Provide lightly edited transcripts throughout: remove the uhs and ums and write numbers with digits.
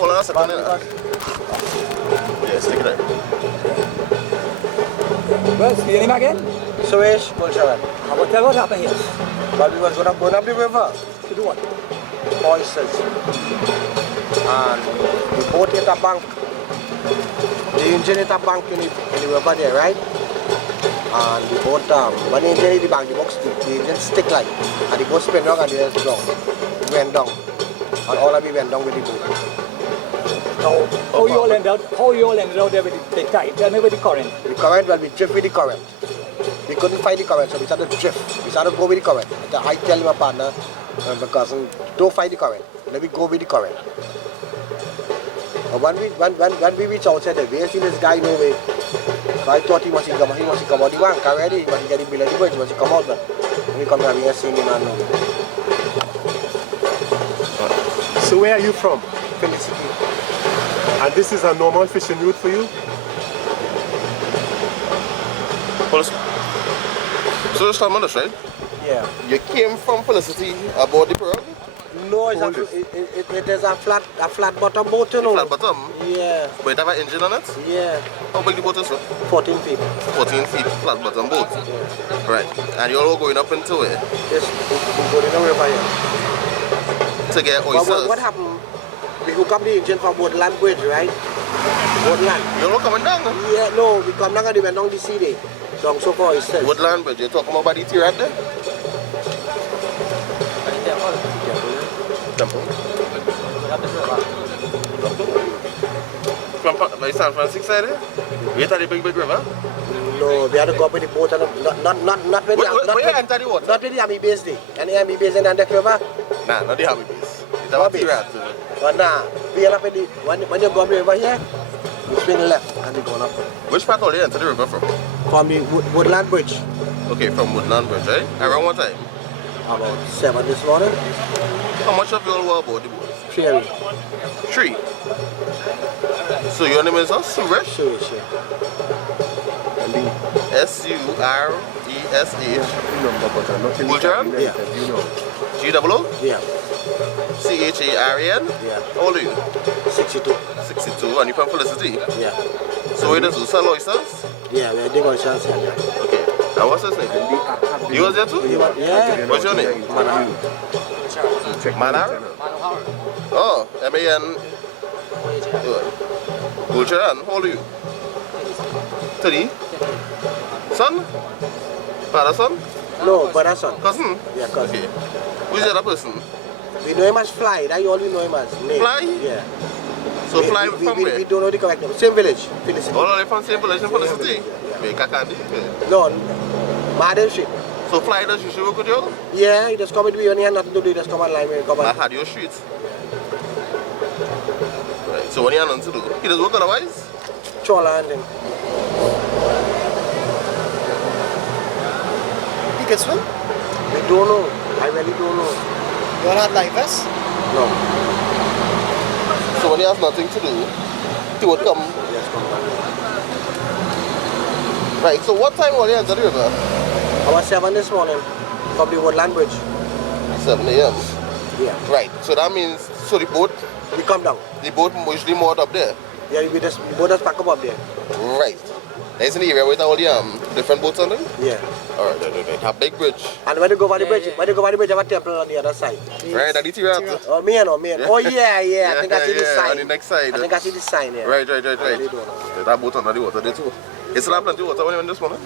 Hold on a second. Yes, take it out. Well, see your name again? Suresh Bulcharan. What happened here? But we were going to go up the river. To do what? Oysters. And the boat hit a bank. The engine hit a bank in the river there, right? And the boat, when the engine hit the bank, the engine stick like. And the boat spin around and it went down. And all of it went down with the boat. Now, how you all ended out there with the big tide? Tell me with the current. The current, well, we drift with the current. We couldn't find the current, so we started to drift. We started to go with the current. I tell my partner, my cousin, don't fight the current. Let me go with the current. But when we reached outside there, we seen this guy no way. So I thought he must come out the bank already. He must get the bill of the bridge, he must come out. But when we come here, we ain't seen him and no way. So where are you from? Felicity. And this is a normal fishing route for you? So it's from this, right? Yeah. You came from Felicity aboard the Paria? No, it is a flat bottom boat, you know. Flat bottom? Yeah. But it have an engine on it? Yeah. How big the boat is, sir? 14 feet. 14 feet, flat bottom boat. Yeah. Right. And you're all going up into it? Yes, we're going over here. To get oysters? What happened? We hook up the engine from Woodland Bridge, right? Woodland. You're not coming down? Yeah, no, we come down and we went down the sea day. Down so far, it says. Woodland Bridge, you're talking about the tea right there? From like San Francisco side there? We enter the big river? No, we had to go up with the boat and not with the army base day. And the army base in the river? Nah, not the army base. It's about tea right there. But nah, we end up in the when you go up the river here, you swing left and you go up. Which part are you enter the river from? From the Woodland Bridge. Okay, from Woodland Bridge, right? Around what time? About 7 this morning. How much of you all were aboard the boat? 3. 3. So your name is Suresh? Suresh, yeah. S-U-R-E-S-H. Bulcharan? Yeah. G-double-O? Yeah. C-H-A-R-A-N? Yeah. How old are you? 62. 62, and you're from Felicity? Yeah. So where does you sell oysters? Yeah, we're doing oysters here. Okay. And what's his name? You was there too? Yeah. What's your name? Manar? Oh, M-A-N. Bulcharan, how old are you? 30? Son? Father, son? No, brother, son. Cousin? Yeah, cousin. Okay. Who's the other person? We know him as Fly, that's all we know him as. Name. Fly? Yeah. So Fly from where? We don't know the correct name. Same village, Felicity. All of them from same village in Felicity? Yeah. Wait, Kakandi? No, Madden Street. So fly does usually work with you? Yeah, he just come with me when he had nothing to do, he just come online with me. Come I on. had your streets. Right. So when he had nothing to do, he does work otherwise? Chola and then. You can swim? I don't know. I really don't know. You want to have life vest? No. So when he has nothing to do, he would come. Yes, come back. Right. So what time will he enter the river? About 7 this morning from the Woodland Bridge. 7 a.m. Yeah. Right. So that means, so the boat We come down. usually moored up there. Yeah, we just pack up there. Right. That's in the area with all the different boats on them? Yeah. Alright, right. A big bridge. And when you go over the bridge, when you go over the bridge, have a temple on the other side. Right, and the Tirata. Oh, me. Oh, yeah. I think I see the sign. On the next side. I think I see the sign, yeah. Right. really don't know. Yeah, that boat under the water there too. Is there plenty of water when you're in this morning?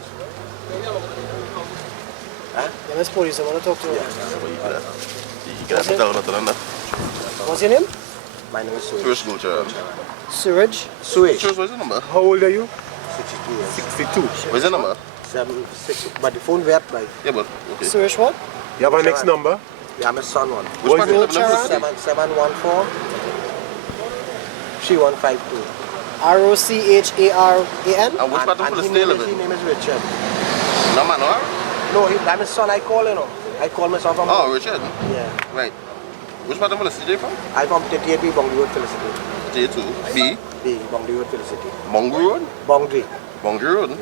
Yeah, Miss Police, I want to talk to you. You can have to tell nothing on that. What's your name? My name is Suresh. First go, Chair. Suraj. Suresh. What's your number? How old are you? 62 years. 62. What's your number? 7, 6. But the phone wet, like. Yeah, but okay. Suraj what? You have a next number? Yeah, my son one. Which What part is you it? live in? 714 3152. ROCHARAN? And which part of And the his stay name live in? is Richard. No, man, no? No, that's my son I call, you know. I call myself from Oh, Richard. Yeah. Right. Which part of the city from? I'm from 38B Bongri Road, Felicity. J2. B. B, Bongri Road, Felicity. Mongu Road? Bongri. Mongu Road? Yeah.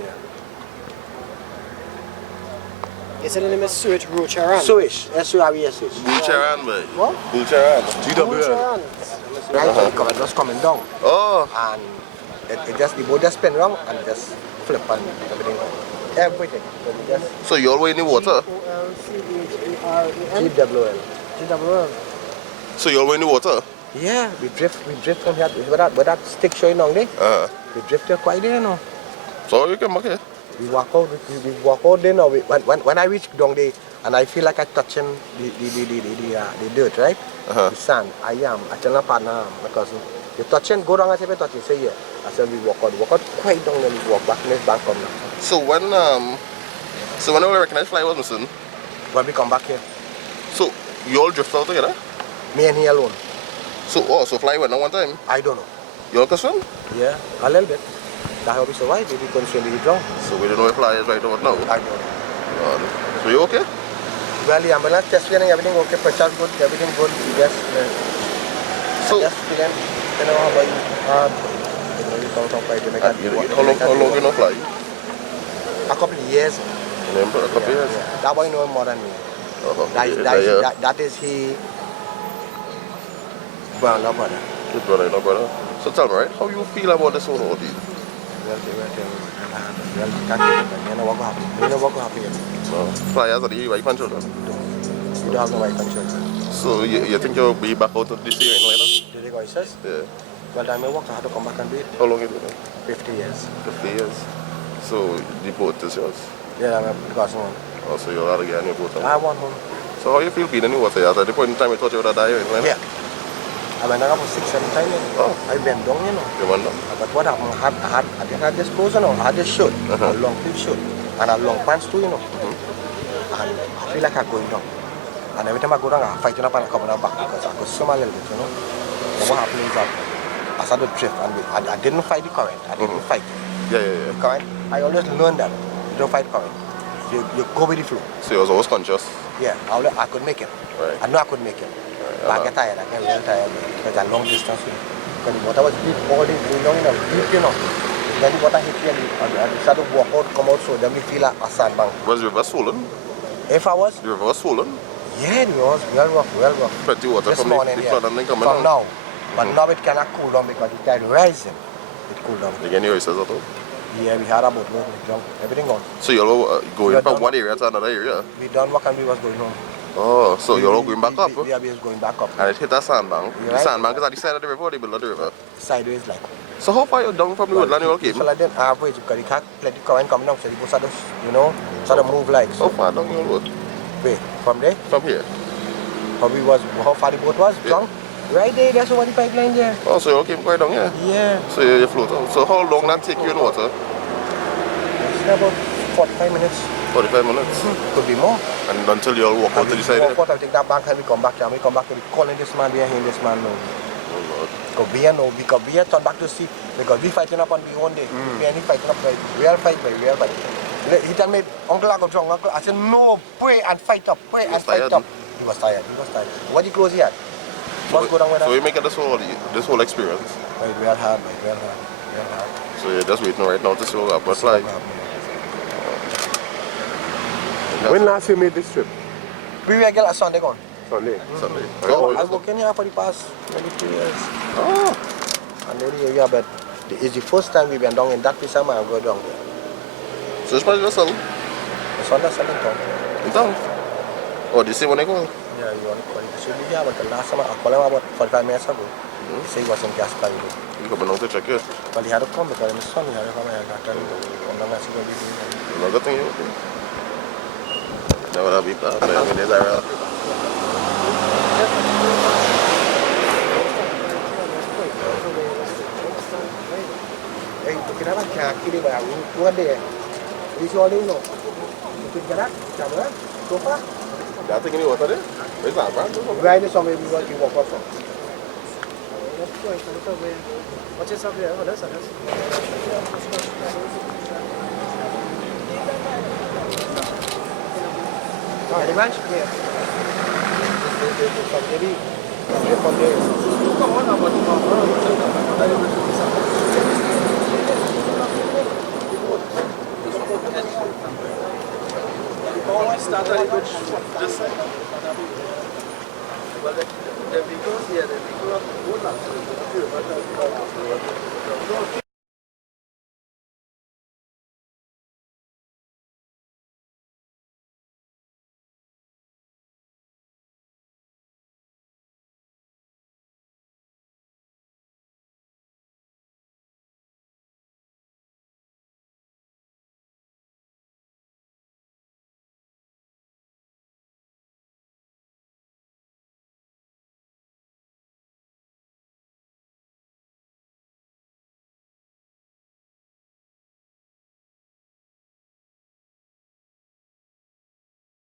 You said the name is Suraj Rocharan. Suresh. S-U-R-E-S-H. Bulcharan, boy. What? Bulcharan. GWL. Rocharan. Right, so the cover just coming down. Oh. And it just, the boat just spin around and just flip and everything. Everything. So we just So you're all in the water? GWL. GWL. So you're all in the water? Yeah, we drift from here. With that stick showing down there, we drift here quite there, you know. So you come back here? We walk out there now. When I reach down there and I feel like I'm touching the dirt, right? The sand. I tell my partner, my cousin, you touching, go down. I say, you touching. Say, yeah. I said, we walk out quite down, then we walk back in this bank come now. So when we recognize fly was missing, When we come back here, so you all drift out together? me and he alone. So fly went at one time? I don't know. You all can swim? Yeah, a little bit. That's how we survive. Maybe we couldn't swim, we drown. So we don't know if fly is right or what now? I don't know. So you okay? Well, the ambulance test and everything okay, pressure good, everything good. We just, So just feeling, you know, how you come from fight to make how long you know fly? A couple of years. Remember a couple years? Yeah. That boy know more than me. That is he. Well, no brother. Good brother, no brother. So tell me, right, how you feel about this whole ordeal? Well, can't you know what will happen. You know what will happen yet. Flyers are the wife and children. You don't have no wife and children. So you think you'll be back out of this year in later? Did they go, he says? Yeah. Well, I may work, I had to come back and do it. How long is it now? 50 years. 50 years. So the boat is yours? Yeah, I'm a cousin one. Oh, so you'll have to get a new boat. I want home. So how you feel being in the water? At the point in time you thought you would have died? Yeah. I went down for 6-7 times. Oh. I went down, you know. You wonder? But what happened, I didn't have this clothes, you know. I had this shirt, a long sleeve shirt, and a long pants too, you know. And I feel like I'm going down. And every time I go down, I'm fighting up and I'm coming up back because I could swim a little bit, you know. But what happened is that I started to drift and I didn't fight the current. I didn't fight Yeah. the current. I always learned that you don't fight current. You go with the flow. So you was always conscious? Yeah, I could make it. Right. I know I could make it. But I get tired. I get really tired because a long distance. Because the water was deep all day long, you know, deep, you know. Then the water hit you and we started to walk out, come out, so then we feel like a sandbank. Was the river swollen? If I was? The river was swollen? Yeah, it was well rough. Plenty water This from morning, the yeah. flood and then coming From down? now. But now it cannot cool down because it started rising. It cooled down. You get any oysters at all? Yeah, we had about no jump, everything gone. So you're going We from are one area to another area? We done work and we was going home. Oh, so you're all going back up? Yeah, we was going back up. And it hit a sandbank? You're The right. sandbank is at the side of the river or the middle of the river? Sideways like. So how far you down from the woodland you all came? So like then average because you can't let the current come down so the boat start to, you know, start to move like How so. far down you all were? Wait, from there? From here? Probably was how far the boat was? Yeah. Drunk? Right there, that's over the pipeline there. Oh, so you all came quite down here? Yeah. So you float out. So how long that take you in water? It's about 45 minutes. 45 minutes. Could be more. And until you all walk out to the side Walk here. out, I take that bank and we come back here. And we come back to the calling this man there, him, this man no. Oh Lord. Could be here no, because we here turn back to see. Because we fighting up on the one day. We ain't fighting up by real fight. He tell me, Uncle I go drunk, Uncle. I said, no, pray and fight up, pray and fight up. He was tired. What you close here? What's going on with that? So you make it this whole experience. Right, real hard. So you're just waiting right now to see what happens. Like, When last you made this trip? We were getting a Sunday gone. Sunday. Sunday. I was working here for the past maybe 2 years. Oh. And the area, but it's the first time we went down in that place. I'm going to go down there. So it's probably just selling The Sunday selling town. in town. Oh, the same one they call? Yeah, you want to call it. Should be here, but the last time I called him about 45 minutes ago. He said he was in Casper. You coming out to check it. Well, he had to come because in the sun he had to come here. I got to come down and see what we do. Another thing you okay. Never have it that. I mean, there's a real. Hey, you can have a car, kill him, one day. This all you know. You can get that, camera, so far. That thing in the water there? Where's that, man? Right, this somewhere we want to walk up from. What's this up there? Oh, that's The ranch? Yeah. From there. Well, the vehicles here, the vehicle of both